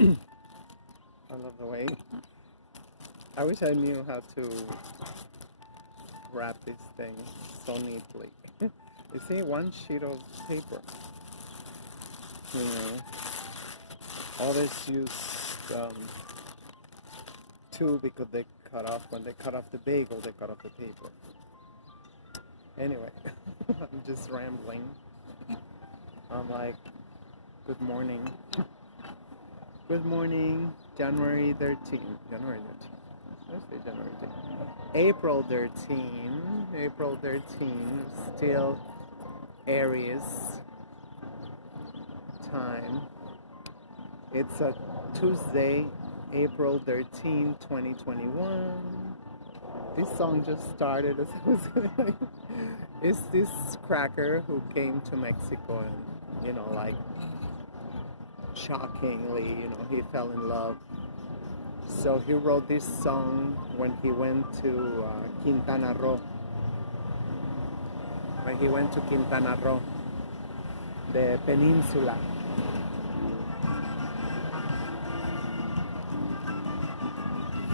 I love the way. I wish I knew how to wrap this thing so neatly. You see, one sheet of paper. You know, others use two because they cut off when they cut off the bagel, they cut off the paper. Anyway, I'm just rambling. I'm like, good morning. Good morning, January 13th. January 13th. Let's say January 13th. April 13th. April 13th. Still Aries time. It's a Tuesday, April 13th, 2021. This song just started as I was going. It's this cracker who came to Mexico and, you know, like, shockingly, you know, he fell in love. So he wrote this song when he went to Quintana Roo. When he went to Quintana Roo, the peninsula.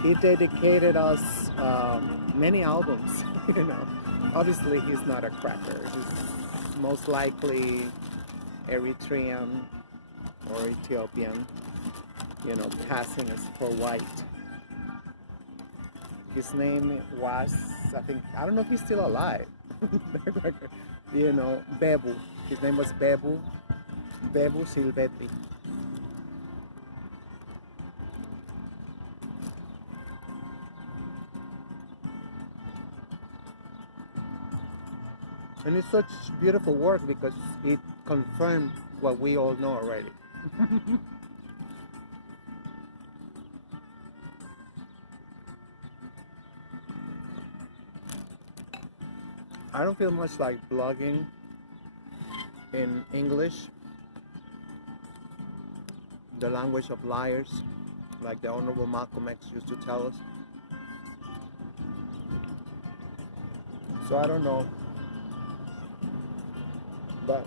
He dedicated us many albums, you know. Obviously, he's not a cracker. He's most likely Eritrean or Ethiopian, you know, passing as for white. His name was, I don't know if he's still alive. You know, Bebu. His name was Bebu Silvestri. And it's such beautiful work because it confirmed what we all know already. I don't feel much like blogging in English, the language of liars, like the Honorable Malcolm X used to tell us. So I don't know, but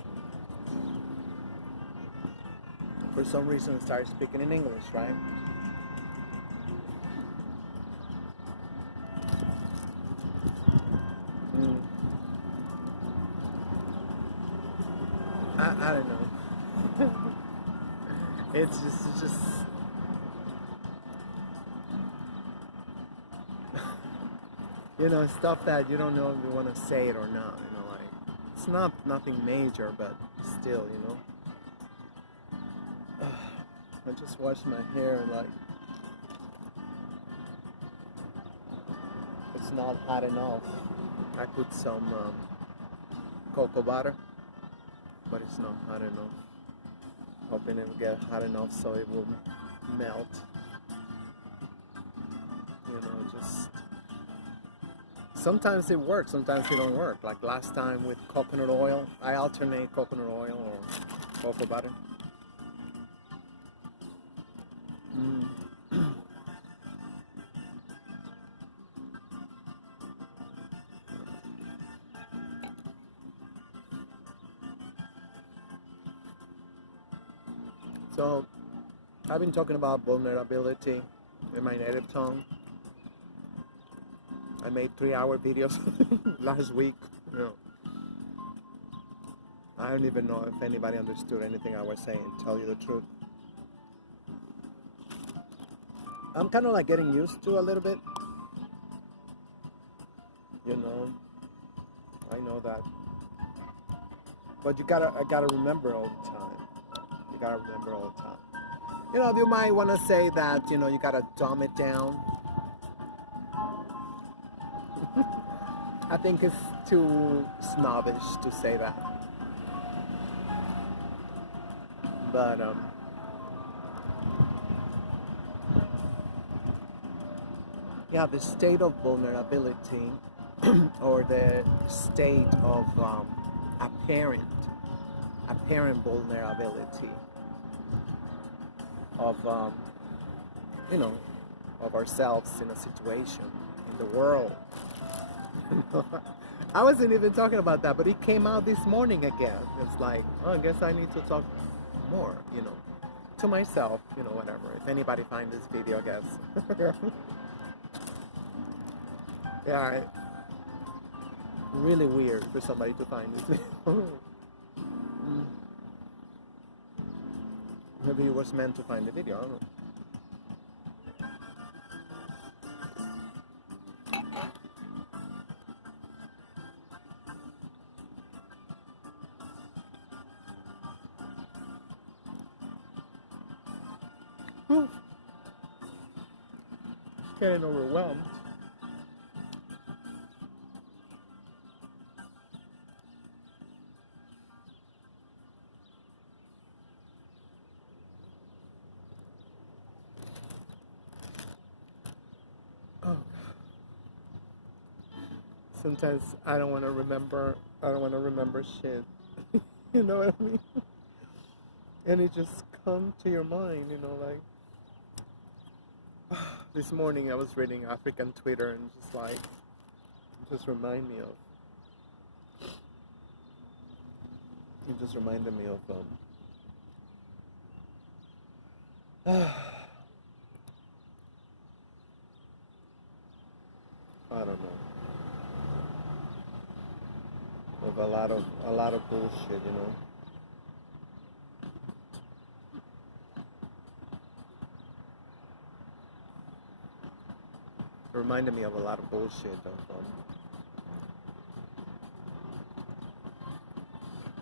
for some reason I started speaking in English, right? I don't know. It's just you know, stuff that you don't know if you want to say it or not, you know, like, it's nothing major, but still, you know. I just washed my hair and, like, it's not hot enough. I put some cocoa butter, but it's not hot enough. Hoping it will get hot enough so it will melt. You know, just sometimes it works, sometimes it don't work. Like last time with coconut oil, I alternate coconut oil or cocoa butter. So, I've been talking about vulnerability in my native tongue. I made 3-hour videos last week. You know, I don't even know if anybody understood anything I was saying, to tell you the truth. I'm kind of like getting used to a little bit. You know, I know that. But I gotta remember all the time. You gotta remember all the time. You know, you might want to say that, you know, you gotta dumb it down. I think it's too snobbish to say that. But, yeah, the state of vulnerability or the state of apparent vulnerability of, you know, of ourselves in a situation, in the world. I wasn't even talking about that, but it came out this morning again. It's like, oh, I guess I need to talk more, you know. to myself, you know, whatever. If anybody finds this video, I guess. Yeah, really weird for somebody to find this video. Maybe it was meant to find the video, I don't know. Whew. Getting overwhelmed. Oh. Sometimes I don't want to remember. I don't want to remember shit. You know what I mean? And it just comes to your mind, you know, like. This morning I was reading African Twitter and just remind me of. It just reminded me of I don't know, of a lot of bullshit, you know. It reminded me of a lot of bullshit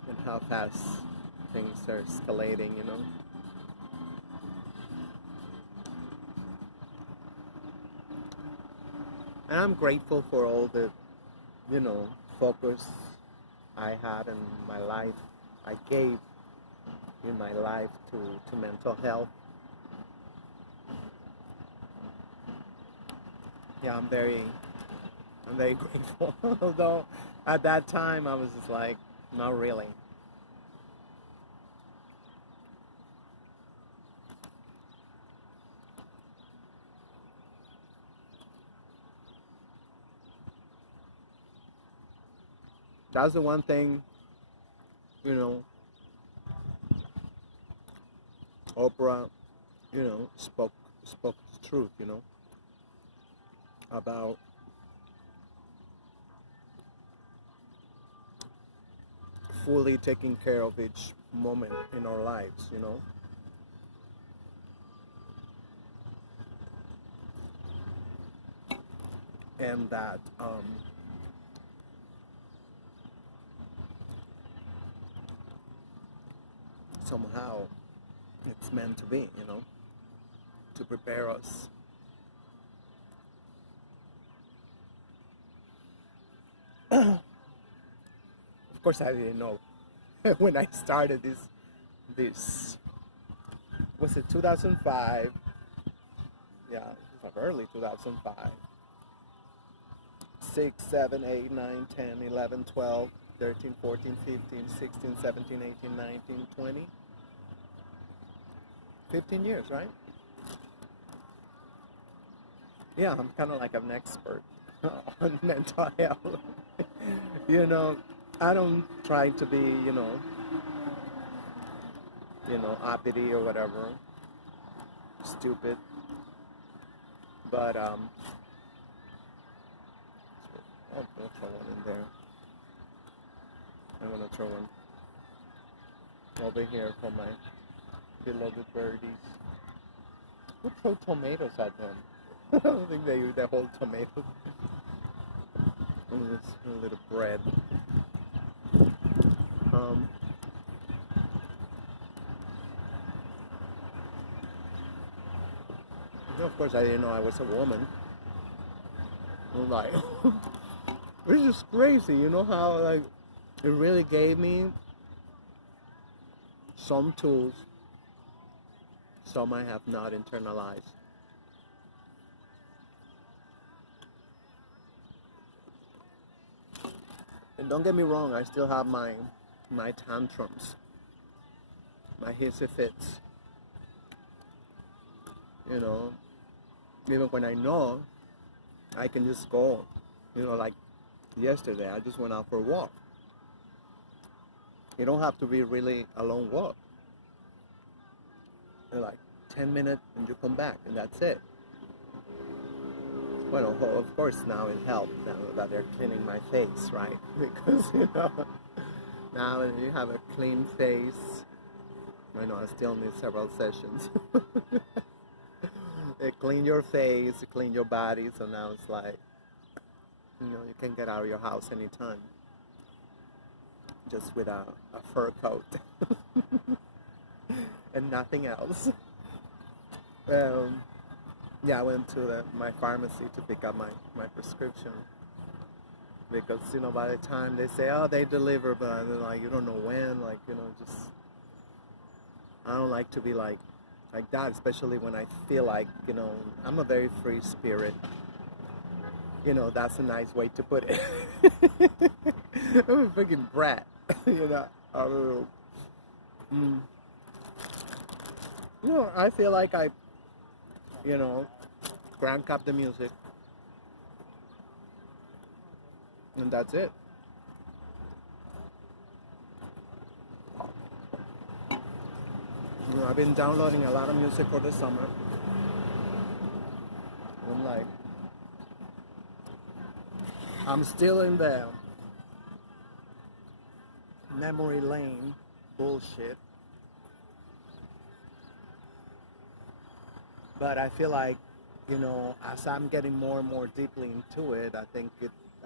and how fast things are escalating, you know. And I'm grateful for all the, you know, focus I had in my life, I gave in my life to mental health. Yeah, I'm very grateful. Although at that time I was just like, not really. That's the one thing, you know, Oprah, you know, spoke the truth, you know, about fully taking care of each moment in our lives, you know. And that somehow it's meant to be, you know, to prepare us. Of course, I didn't know when I started this was it 2005? Yeah, it was early 2005. 6, 7, 8, 9, 10, 11, 12, 13, 14, 15, 16, 17, 18, 19, 20. 15 years, right? Yeah, I'm kind of like an expert on mental health. You know, I don't try to be, you know, uppity or whatever, stupid. But I'm gonna throw one in there. I'm gonna throw one over here for my beloved birdies. Who throw tomatoes at them? I don't think they hold tomatoes. Oh, it's a little bread. Of course, I didn't know I was a woman. I'm like, it's just crazy, you know how like it really gave me some tools, some I have not internalized. And don't get me wrong, I still have my tantrums, my hissy fits. You know, even when I know I can just go, you know, like yesterday, I just went out for a walk. You don't have to be really a long walk. like 10 minutes and you come back and that's it. Well, of course now it helps now that they're cleaning my face, right? Because, now when you have a clean face, I know I still need several sessions. They clean your face, clean your body, so now it's like, you can get out of your house anytime. Just with a fur coat. And nothing else. Yeah, I went to my pharmacy to pick up my prescription. Because, by the time they say, oh, they deliver, but they're like, you don't know when, like, just, I don't like to be like that, especially when I feel like, I'm a very free spirit. That's a nice way to put it. I'm a freaking brat, I feel like I, crank up the music, and that's it. I've been downloading a lot of music for the summer. I'm still in the memory lane bullshit. But I feel like, as I'm getting more and more deeply into it, I think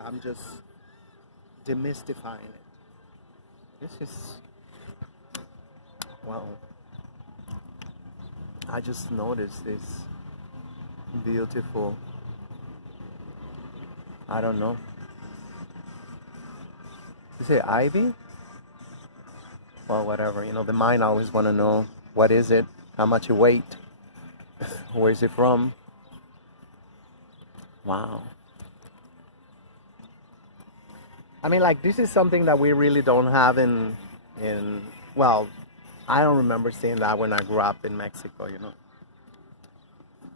I'm just demystifying it. This is, wow. I just noticed this beautiful, I don't know. You say ivy? Well, whatever. The mind always want to know what is it, how much it weight, where is it from. Wow. I mean, like, this is something that we really don't have in well, I don't remember seeing that when I grew up in Mexico,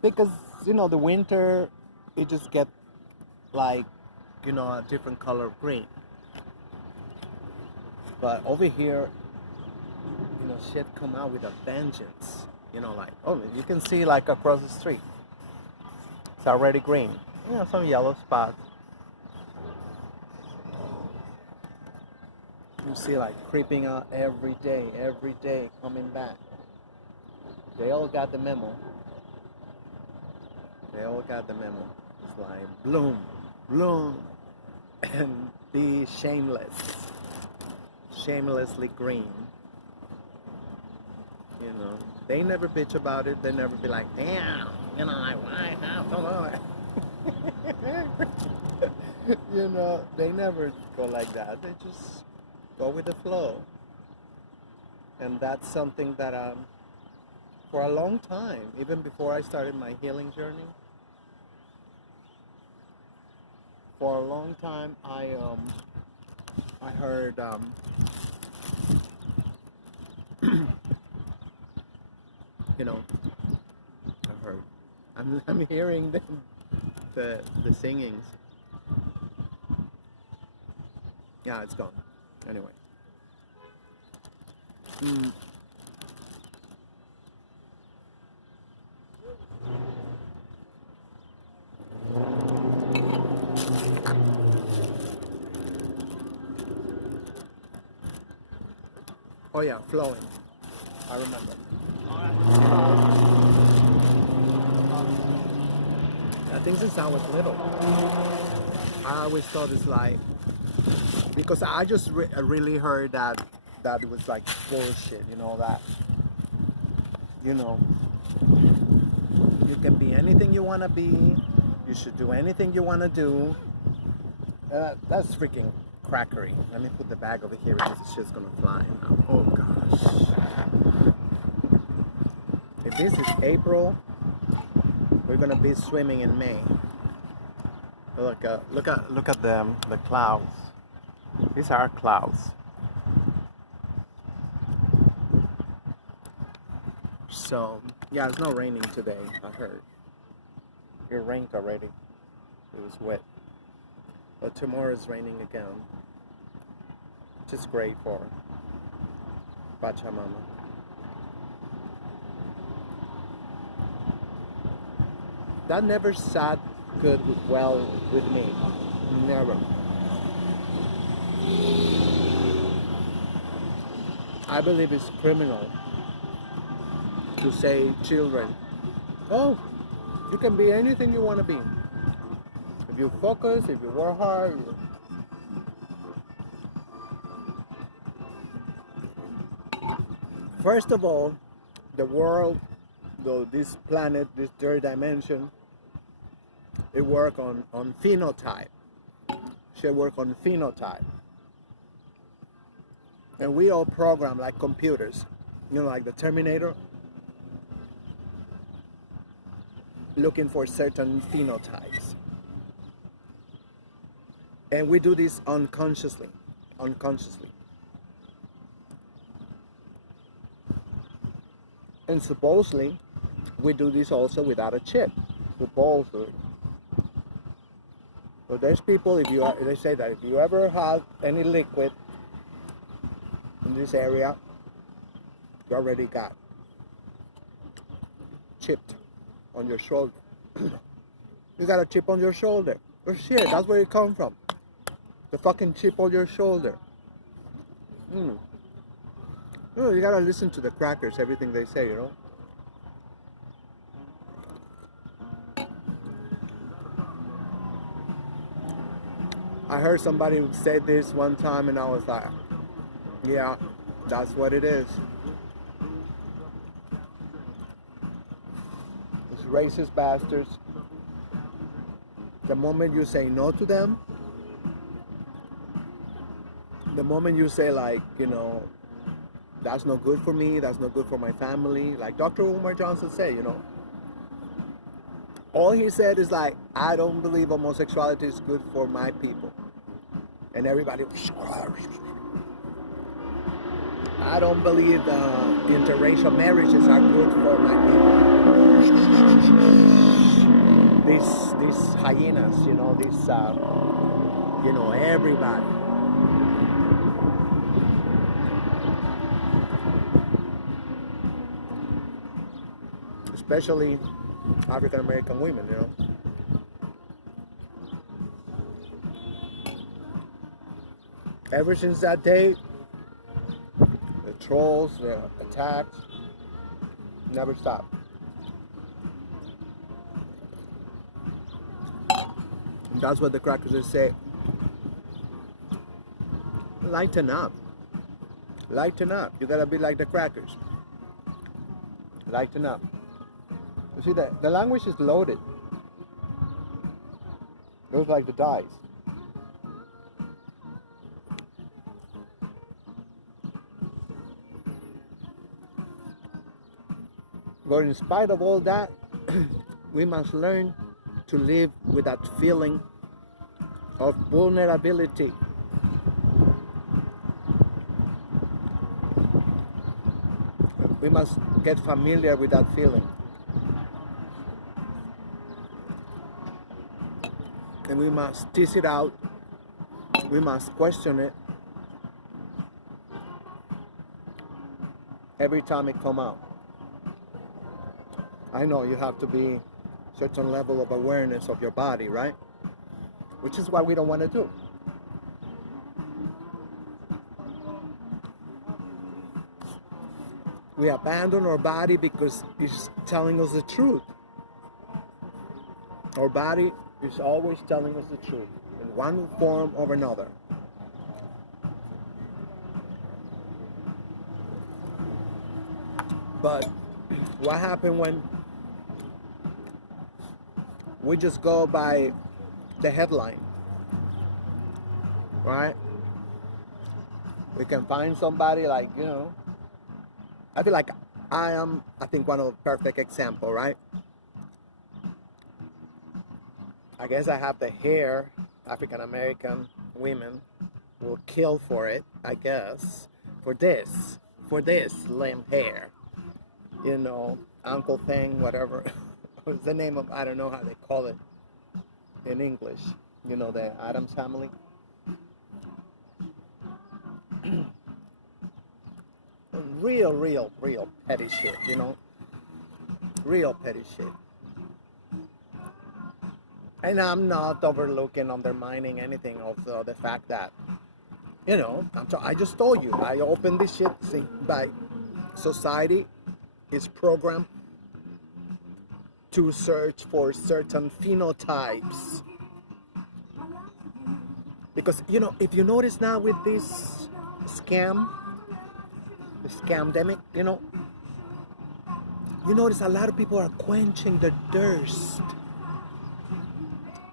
Because, the winter, it just get like, a different color of green. But over here, shit come out with a vengeance. Like, oh, you can see like across the street. It's already green. Some yellow spots. You see like creeping out every day, coming back. They all got the memo. It's like, bloom, bloom, and be shameless. Shamelessly green. They never bitch about it. They never be like, damn, why have to know. They never go like that. They just go with the flow. And that's something that for a long time, even before I started my healing journey, for a long time I heard I'm hearing the singings. Yeah, it's gone. Anyway. Oh yeah, flowing. I remember. I think since I was little, I always thought it's like, because I just really heard that it was like bullshit, that, you can be anything you want to be, you should do anything you want to do. That's freaking crackery. Let me put the bag over here because the shit's gonna fly now. Oh gosh. If this is April, we're gonna be swimming in May. Look at the clouds. These are clouds. So yeah, it's not raining today. I heard it rained already. It was wet. But tomorrow is raining again, which is great for Pachamama. That never sat well with me. Never. I believe it's criminal to say children, oh, you can be anything you want to be. If you focus, if you work hard. First of all, the world, though this planet, this third dimension, it work on phenotype. Should work on phenotype. And we all program like computers, you know, like the Terminator, looking for certain phenotypes. And we do this unconsciously. And supposedly, we do this also without a chip, supposedly. But there's people, they say that if you ever have any liquid in this area, you already got chipped on your shoulder. You got a chip on your shoulder. Oh shit, that's where it come from. The fucking chip on your shoulder. No, you gotta listen to the crackers, everything they say, you know. I heard somebody say this one time and I was like, yeah, that's what it is. These racist bastards. The moment you say no to them, the moment you say like, you know, that's not good for me, that's not good for my family, like Dr. Umar Johnson said, you know, all he said is like, I don't believe homosexuality is good for my people. And everybody, I don't believe interracial marriages are good for my people. These hyenas, you know, you know, everybody. Especially African American women, you know. Ever since that day, the trolls, the attacks, never stopped. And that's what the crackers say. Lighten up. Lighten up. You gotta be like the crackers. Lighten up. You see that the language is loaded. It was like the dice. But in spite of all that, we must learn to live with that feeling of vulnerability. We must get familiar with that feeling. And we must tease it out. We must question it every time it comes out. I know you have to be a certain level of awareness of your body, right? Which is what we don't want to do. We abandon our body because it's telling us the truth. Our body is always telling us the truth in one form or another. But what happened when we just go by the headline, right? We can find somebody like, you know, I feel like I am, I think, one of the perfect example, right? I guess I have the hair. African American women will kill for it, I guess, for this limb hair, you know, uncle thing, whatever. What's the name of, I don't know how they call it in English, you know, the Addams family. Real petty shit, you know, real petty shit. And I'm not overlooking, undermining anything of the fact that, I just told you, I opened this shit, see, by society is programmed to search for certain phenotypes. Because, if you notice now with this the scamdemic, you notice a lot of people are quenching the thirst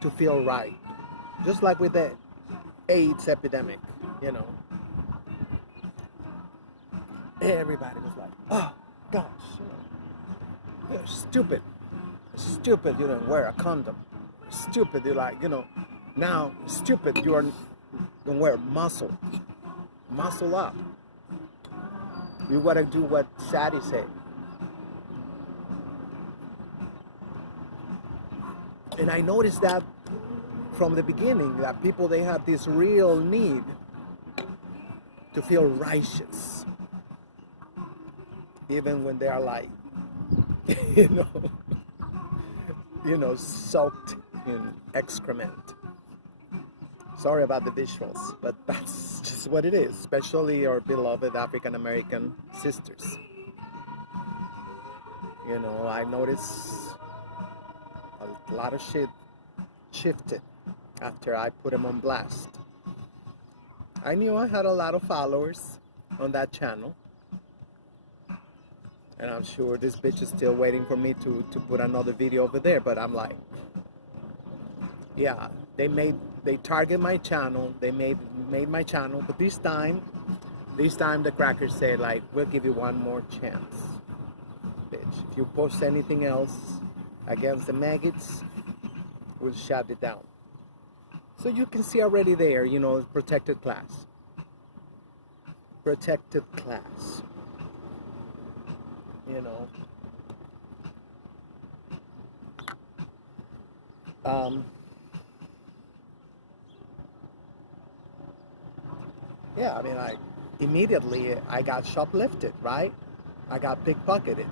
to feel right. Just like with the AIDS epidemic, Everybody was like, oh, gosh, you're stupid. Stupid, you don't wear a condom. Stupid, you now, stupid, you don't wear muscle. Muscle up. You gotta do what Sadie said. And I noticed that from the beginning, that people, they have this real need to feel righteous. Even when they are like, soaked in excrement. Sorry about the visuals, but that's just what it is, especially our beloved African American sisters. I noticed a lot of shit shifted after I put them on blast. I knew I had a lot of followers on that channel. And I'm sure this bitch is still waiting for me to put another video over there. But I'm like, yeah, they target my channel. They made my channel. But this time the crackers said, like, we'll give you one more chance, bitch. If you post anything else against the maggots, we'll shut it down. So you can see already there, protected class. Protected class. Yeah, immediately I got shoplifted, right? I got pickpocketed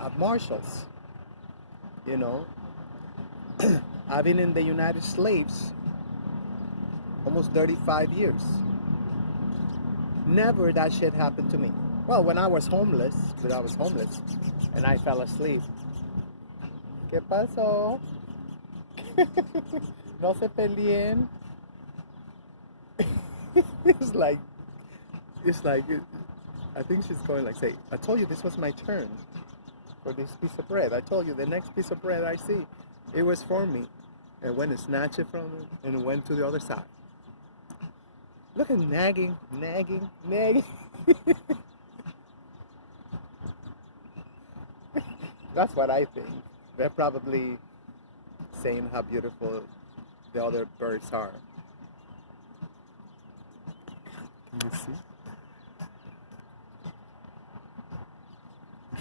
at Marshall's. I've been in the United States almost 35 years. Never that shit happened to me. Well, when I was homeless, and I fell asleep. ¿Qué pasó? No se peleen. It's like, I think she's going like, say, I told you this was my turn for this piece of bread. I told you the next piece of bread I see, it was for me. And went and snatched it from me and went to the other side. Look at nagging. That's what I think. They're probably saying how beautiful the other birds are. Can you see?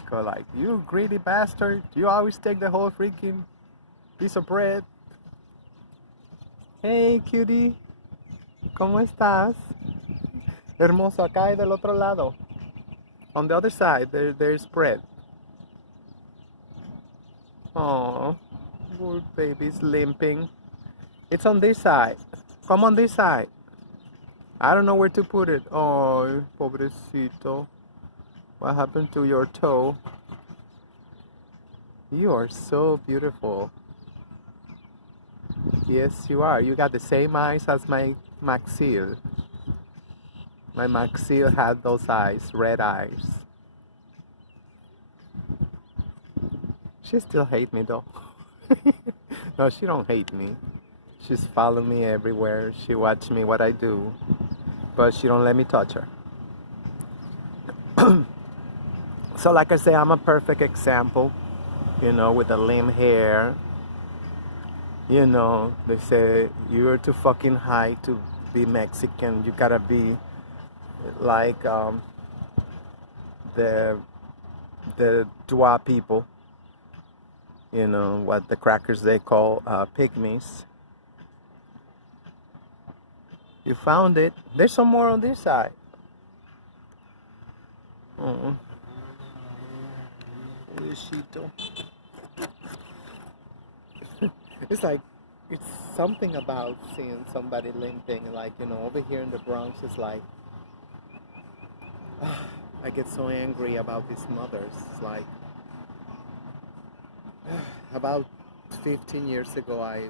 Go like, you greedy bastard. You always take the whole freaking piece of bread. Hey, cutie. ¿Cómo estás? Hermoso, acá hay del otro lado. On the other side, there's bread. Oh, poor baby's limping. It's on this side. Come on this side. I don't know where to put it. Oh, pobrecito. What happened to your toe? You are so beautiful. Yes, you are. You got the same eyes as my Maxil. My Maxil had those eyes, red eyes. She still hates me though. No, she don't hate me. She's following me everywhere. She watch me what I do, but she don't let me touch her. So like I say, I'm a perfect example, with the limb hair. They say you're too fucking high to be Mexican. You gotta be like the Dua people. What the crackers they call pygmies. You found it. There's some more on this side. Luisito. It's like, it's something about seeing somebody limping, like, over here in the Bronx, it's like, I get so angry about these mothers. It's like, about 15 years ago, I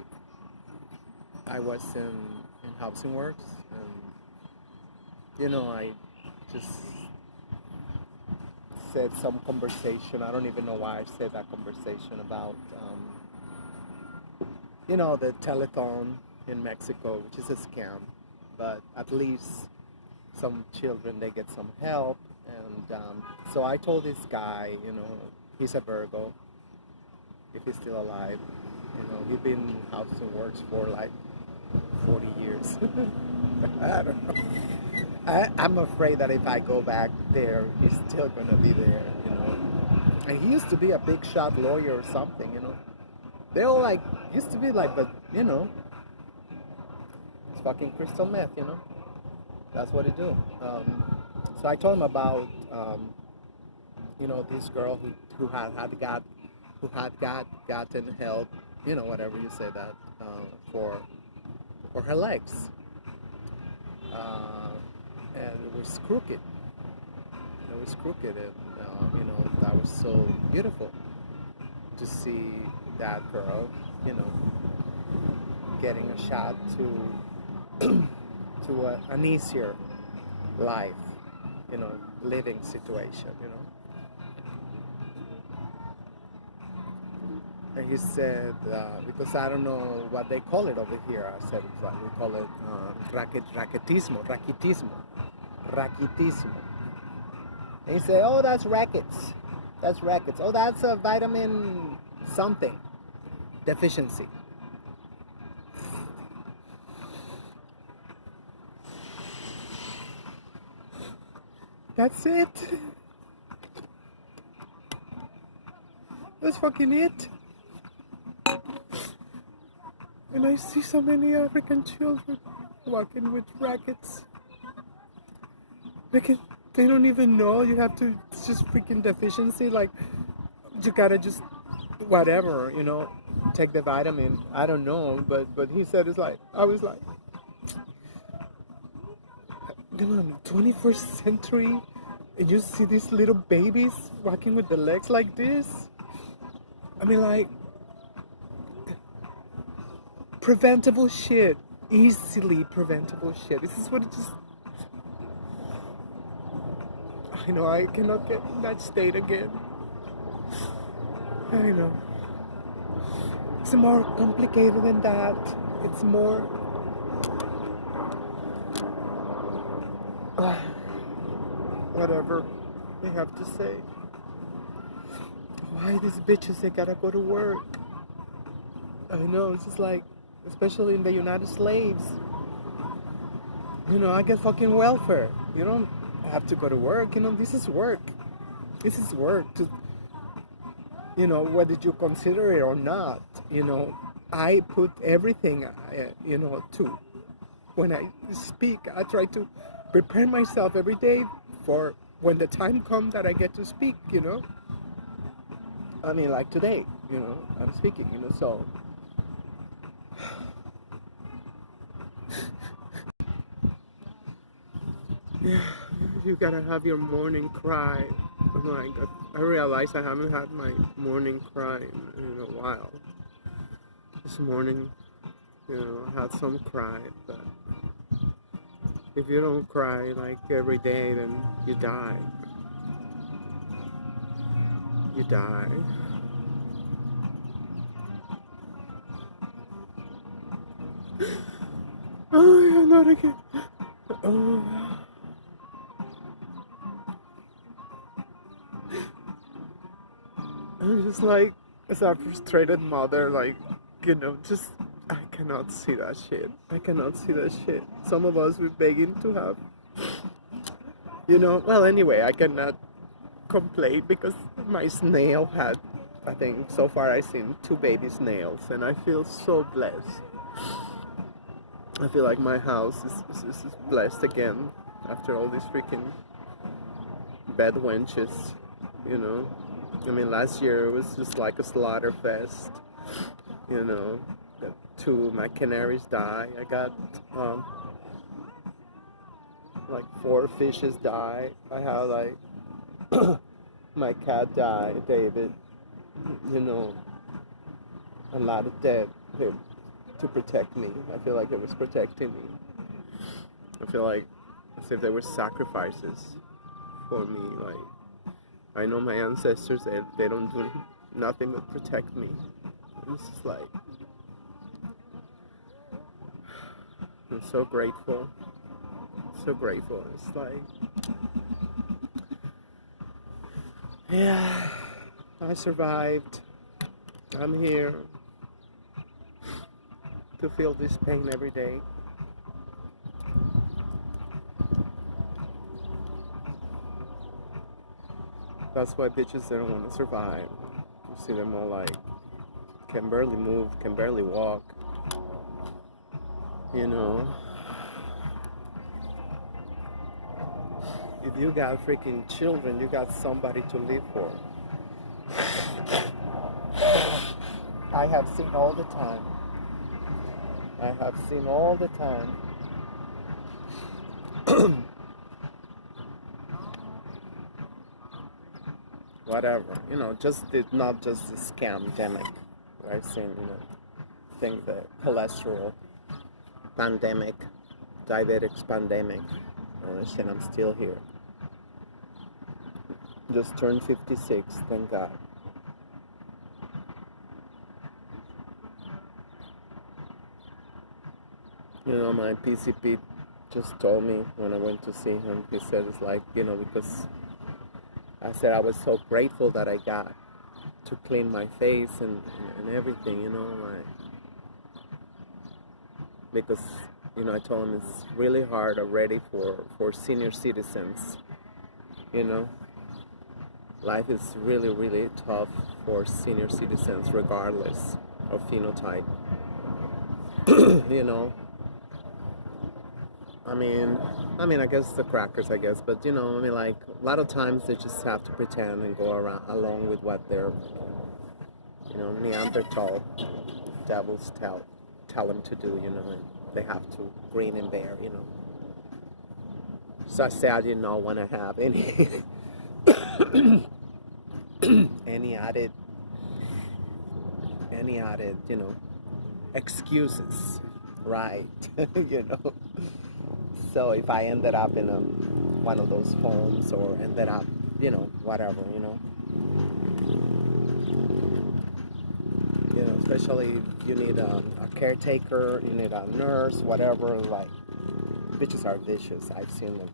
was in Housing Works, and, I just said some conversation. I don't even know why I said that conversation about, the telethon in Mexico, which is a scam, but at least some children, they get some help. And so I told this guy, he's a Virgo, if he's still alive. He's been in Housing Works for like 40 years. I don't know. I'm afraid that if I go back there, he's still gonna be there. And he used to be a big shot lawyer or something. They all like used to be like, but it's fucking crystal meth. That's what they do. So I told him about this girl who had gotten help, whatever you say that, for her legs, and it was crooked. And that was so beautiful to see that girl, getting a shot to an easier life, living situation. And he said, because I don't know what they call it over here. I said, it's like we call it raquetismo. And he said, oh, that's rackets. Oh, that's a vitamin something deficiency. That's it. That's fucking it. And I see so many African children walking with rackets. They don't even know. It's just freaking deficiency. Like, you gotta just, whatever, take the vitamin. I don't know, but he said I was like, come on, 21st century, and you see these little babies walking with the legs like this. I mean, like, preventable shit. Easily preventable shit. This is what it just... I know I cannot get in that state again. I know. It's more complicated than that. It's more... whatever they have to say. Why these bitches, they gotta go to work? I know, it's just like, especially in the United States, I get fucking welfare. You don't have to go to work. This is work. This is work. Whether you consider it or not, I put everything, to, when I speak, I try to prepare myself every day for when the time comes that I get to speak, I mean, like today, I'm speaking, so... Yeah, you gotta have your morning cry. I'm like, I realized I haven't had my morning cry in a while. This morning, I had some cry, but if you don't cry like every day, then you die. You die. Oh, yeah, not again. Oh. I'm just like, as a frustrated mother, like, just, I cannot see that shit. Some of us, we're begging to have, well, anyway, I cannot complain because my snail had, I think, so far I've seen 2 baby snails, and I feel so blessed. I feel like my house is blessed again after all these freaking bad wenches, I mean, last year it was just like a slaughter fest, my canaries die. I got like 4 fishes die. I have like my cat died, David. You know, a lot of dead to protect me. I feel like it was protecting me. I feel like as if there were sacrifices for me. Like, I know my ancestors, they don't do nothing but protect me. It's just like, I'm so grateful. So grateful. It's like, yeah, I survived. I'm here to feel this pain every day. That's why bitches, they don't want to survive. You see them all like, can barely move, can barely walk. You know, if you got freaking children, you got somebody to live for. I have seen all the time. I have seen all the time. Whatever, you know, not just the scam-demic. I've seen, you know, think the cholesterol pandemic, diabetics pandemic. Oh shit, I'm still here. Just turned 56, thank God. You know, my PCP just told me when I went to see him, he said it's like, you know, because I said I was so grateful that I got to clean my face and everything, you know, like, because, you know, I told him it's really hard already for senior citizens, you know. Life is really, really tough for senior citizens regardless of phenotype. You know, I mean, I guess the crackers, I guess, but you know, I mean, like, a lot of times they just have to pretend and go around along with what their, you know, Neanderthal devils tell them to do, you know, and they have to grin and bear, you know. So I say I did not want to have any any added, you know, excuses, right? You know. So if I ended up in one of those homes, or ended up, you know, whatever, you know, especially if you need a caretaker, you need a nurse, whatever, like, bitches are vicious. I've seen them.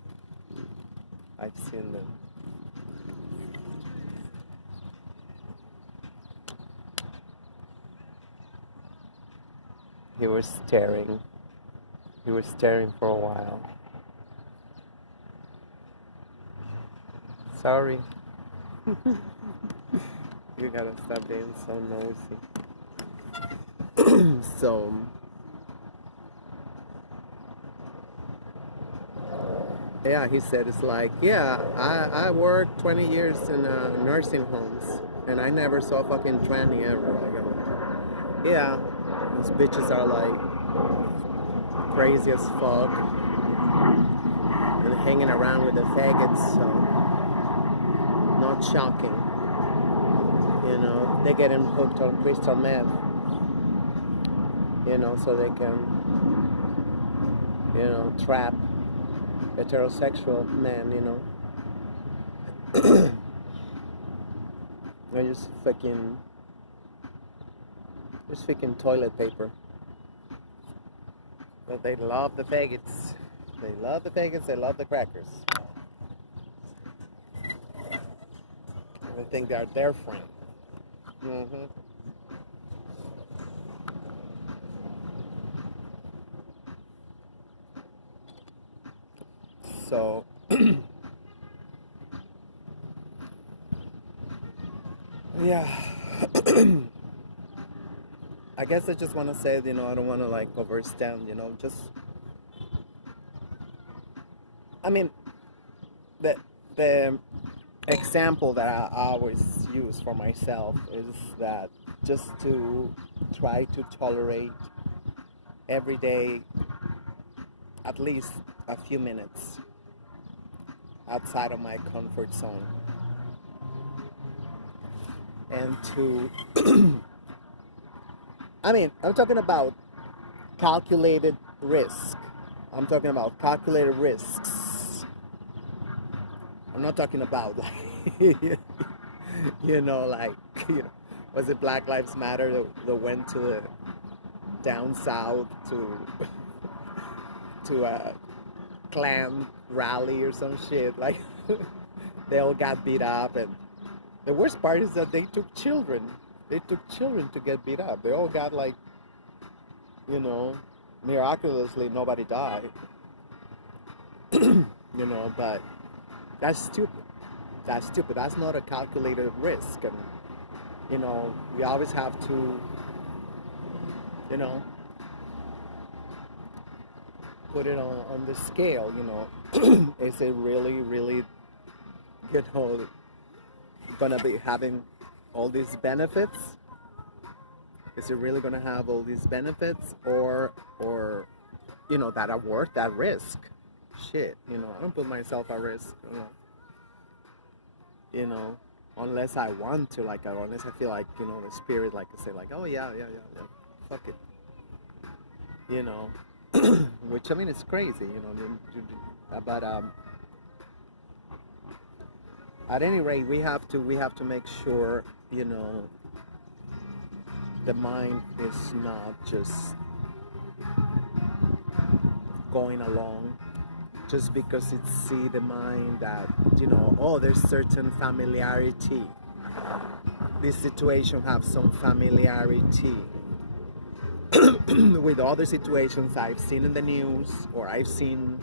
He was staring for a while. Sorry. You gotta stop being so nosy. So, yeah, he said it's like, yeah, I worked 20 years in nursing homes, and I never saw fucking tranny ever. Like, yeah, these bitches are like crazy as fuck and hanging around with the faggots, so not shocking. You know, they get them hooked on crystal meth, you know, so they can, you know, trap heterosexual men, you know. They're just fucking toilet paper. But they love the faggots. They love the faggots, they love the crackers. They think they're their friend. So, yeah. I guess I just want to say, you know, I don't want to like overstand, you know, just, I mean, the example that I always use for myself is that just to try to tolerate every day at least a few minutes outside of my comfort zone. And to, I'm talking about calculated risk. I'm talking about calculated risks. I'm not talking about like, like, was it Black Lives Matter that went to the down south to a Klan rally or some shit? Like, they all got beat up, and the worst part is that they took children. They took children to get beat up. They all got like, miraculously nobody died. But that's stupid. That's stupid. That's not a calculated risk. And, we always have to, put it on the scale, Is it really, really, gonna be having all these benefits? Is it really gonna have all these benefits, or that are worth that risk? Shit, I don't put myself at risk, unless I want to, like, unless I feel like, the spirit, like, I say, like, oh yeah, fuck it, which, I mean, it's crazy, but at any rate, we have to make sure, the mind is not just going along just because it see the mind that, there's certain familiarity. This situation have some familiarity with other situations I've seen in the news, or I've seen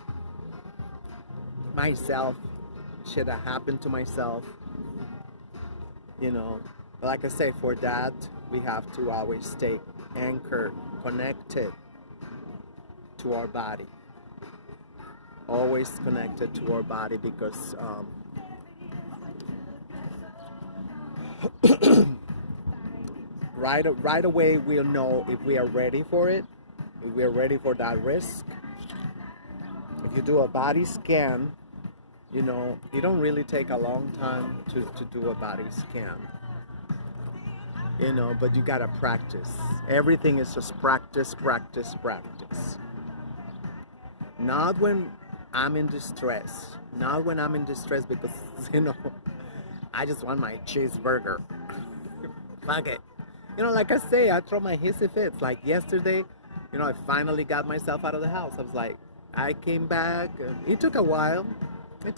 myself, shit that happened to myself, Like I say, for that, we have to always stay anchored, connected to our body. Always connected to our body, because right away we'll know if we are ready for it, if we are ready for that risk. If you do a body scan, it don't really take a long time to do a body scan, but you gotta practice. Everything is just practice. Not when I'm in distress. Not when I'm in distress because, I just want my cheeseburger. Fuck it. Like I say, I throw my hissy fits. Like yesterday, I finally got myself out of the house. I was like, I came back. It took a while. But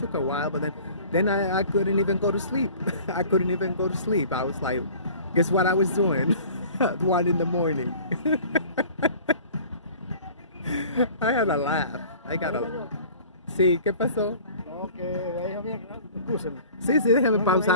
then I couldn't even go to sleep. I couldn't even go to sleep. I was like, guess what I was doing at 1 a.m. I had a laugh. I got a... Sí, ¿qué pasó? No, que ahí había... Escúchame. Sí, déjame pausar.